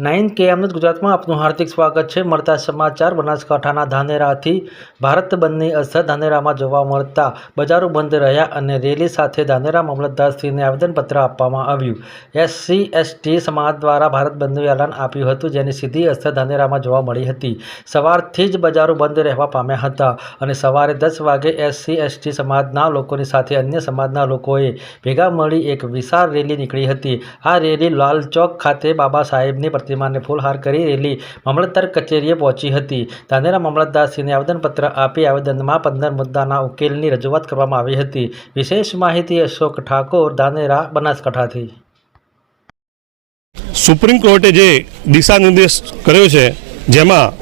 Nine કે અમૃત ગુજરાતમાં આપનું હાર્દિક સ્વાગત છે. મળતા સમાચાર, બનાસકાંઠાના ધાનેરાથી ભારત બંધની અસર ધાનેરામાં જોવા મળતા બજારો બંધ રહ્યા અને રેલી સાથે ધાનેરા મામલતદારશ્રીને આવેદનપત્ર આપવામાં આવ્યું. એસસી, એસટી સમાજ દ્વારા ભારત બંધનું એલાન આપ્યું હતું, જેની સીધી અસર ધાનેરામાં જોવા મળી હતી. સવારથી જ બજારો બંધ રહેવા પામ્યા હતા અને સવારે દસ વાગે એસસી, એસટી સમાજના લોકોની સાથે અન્ય સમાજના લોકોએ ભેગા મળી એક વિશાળ રેલી નીકળી હતી. આ રેલી લાલચોક ખાતે બાબા સાહેબની પ્રતિમાને ફૂલહાર કરી રેલી મામલતદાર કચેરીએ પહોંચી હતી. ધાનેરા મામલતદારશ્રીને આવેદનપત્ર આપી આવેદનમાં પંદર મુદ્દાના ઉકેલની રજૂઆત કરવામાં આવી હતી. વિશેષ માહિતી અશોક ઠાકોર, ધાનેરા, બનાસકાંઠાથી. સુપ્રીમ કોર્ટે જે દિશા નિર્દેશ કર્યો છે, જેમાં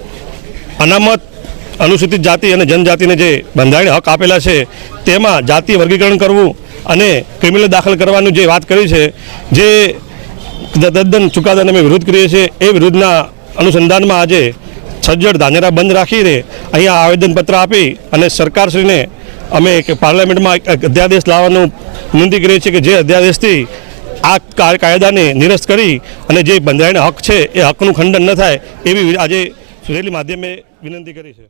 અનામત, અનુસૂચિત જાતિ અને જનજાતિને જે બંધારણીય હક આપેલા છે, તેમાં જાતિ વર્ગીકરણ કરવું અને ક્રિમિનલ દાખલ કરવાનું જે વાત કરી છે, જે તદ્દન ચુકાદાને અમે વિરોધ કરીએ છીએ. એ વિરુદ્ધના અનુસંધાનમાં આજે સજ્જડ ધાનેરા બંધ રાખીને અહીંયા આવેદનપત્ર આપી અને સરકારશ્રીને અમે એક પાર્લામેન્ટમાં એક અધ્યાદેશ લાવવાનું વિનંતી કરીએ છીએ કે જે અધ્યાદેશથી આ કાયદાને નિરસ્ત કરી અને જે બંધારણ હક છે, એ હકનું ખંડન ન થાય એવી આજે સુરેલી માધ્યમે વિનંતી કરી છે.